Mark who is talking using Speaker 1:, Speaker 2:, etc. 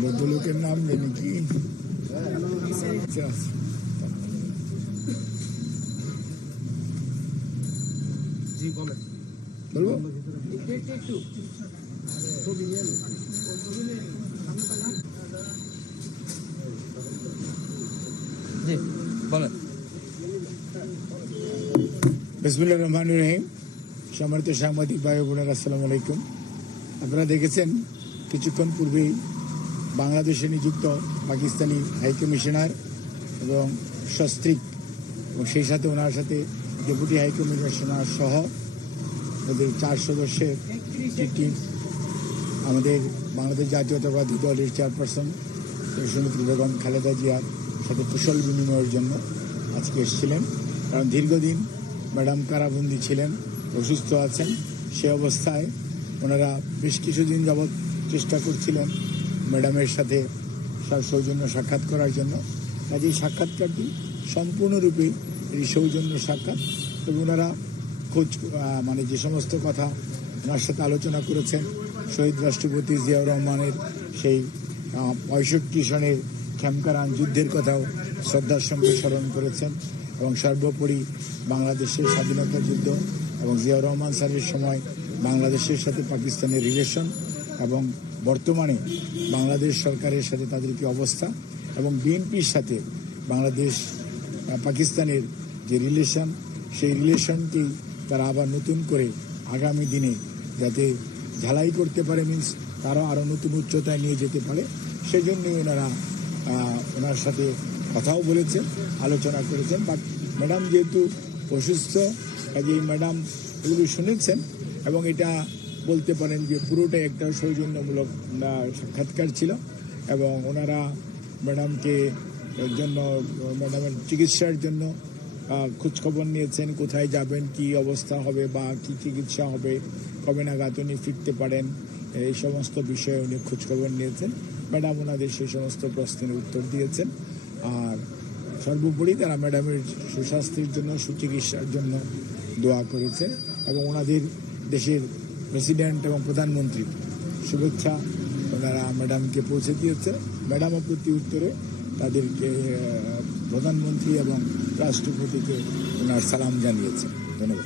Speaker 1: ভদ্রলোকের নাম জানি কি? আচ্ছা। বলব?
Speaker 2: জি বলেন।
Speaker 1: বিসমুল্লাহ রহমান রহিম। সম্মানিত সাংবাদিক ভাই বোনের আসসালামু আলাইকুম। আপনারা দেখেছেন কিছুক্ষণ পূর্বেই বাংলাদেশে নিযুক্ত পাকিস্তানি হাই কমিশনার এবং সস্ত্রিক এবং সেই সাথে ওনার সাথে ডেপুটি হাই কমিশনার সহ ওদের চার সদস্যের টিম আমাদের বাংলাদেশ জাতীয়তাবাদী দলের চেয়ারপারসন সুমিত্র বেগম, খালেদা জিয়ার সাথে কুশল বিনিময়ের জন্য আজকে এসেছিলেন। কারণ দীর্ঘদিন ম্যাডাম কারাবন্দি ছিলেন, অসুস্থ আছেন, সে অবস্থায় ওনারা বেশ কিছুদিন যাবৎ চেষ্টা করছিলেন ম্যাডামের সাথে সৌজন্য সাক্ষাৎ করার জন্য। কাজে এই সাক্ষাৎকারটি সম্পূর্ণরূপে এই সৌজন্য সাক্ষাৎ এবং ওনারা খোঁজ মানে যে সমস্ত কথা ওনার সাথে আলোচনা করেছেন, শহীদ রাষ্ট্রপতি জিয়াউর রহমানের সেই পঁয়ষট্টি সনের খেমকারান যুদ্ধের কথাও শ্রদ্ধার সঙ্গে স্মরণ করেছেন এবং সর্বোপরি বাংলাদেশের স্বাধীনতা যুদ্ধ এবং জিয়াউর রহমান স্যারের সময় বাংলাদেশের সাথে পাকিস্তানের রিলেশন এবং বর্তমানে বাংলাদেশ সরকারের সাথে তাদের কি অবস্থা এবং বিএনপির সাথে বাংলাদেশ পাকিস্তানের যে রিলেশন সেই রিলেশনটি তারা আবার নতুন করে আগামী দিনে যাতে ঝালাই করতে পারে মিন্স তারা আরও নতুন উচ্চতায় নিয়ে যেতে পারে। সেজন্যই ওনারা ওনার সাথে কথাও বলেছেন, আলোচনা করেছেন। বাট ম্যাডাম যেহেতু অসুস্থ, কাজেই ম্যাডাম এগুলো শুনেছেন এবং এটা বলতে পারেন যে পুরোটাই একটা সৌজন্যমূলক সাক্ষাৎকার ছিল এবং ওনারা ম্যাডামকে জন্য, ম্যাডামের চিকিৎসার জন্য খোঁজখবর নিয়েছেন, কোথায় যাবেন, কি অবস্থা হবে বা কি চিকিৎসা হবে, কবে নাগাদ উনি ফিরতে পারেন, এই সমস্ত বিষয়ে উনি খোঁজখবর নিয়েছেন। ম্যাডাম ওনাদের সেই সমস্ত প্রশ্নের উত্তর দিয়েছেন। আর সর্বোপরি তারা ম্যাডামের সুস্বাস্থ্যের জন্য, সুচিকিৎসার জন্য দোয়া করেছেন এবং ওনাদের দেশের প্রেসিডেন্ট এবং প্রধানমন্ত্রী, শুভেচ্ছা ওনারা ম্যাডামকে পৌঁছে দিয়েছে। ম্যাডামও প্রতি উত্তরে তাদেরকে প্রধানমন্ত্রী এবং রাষ্ট্রপতিকে ওনার সালাম জানিয়েছে। ধন্যবাদ।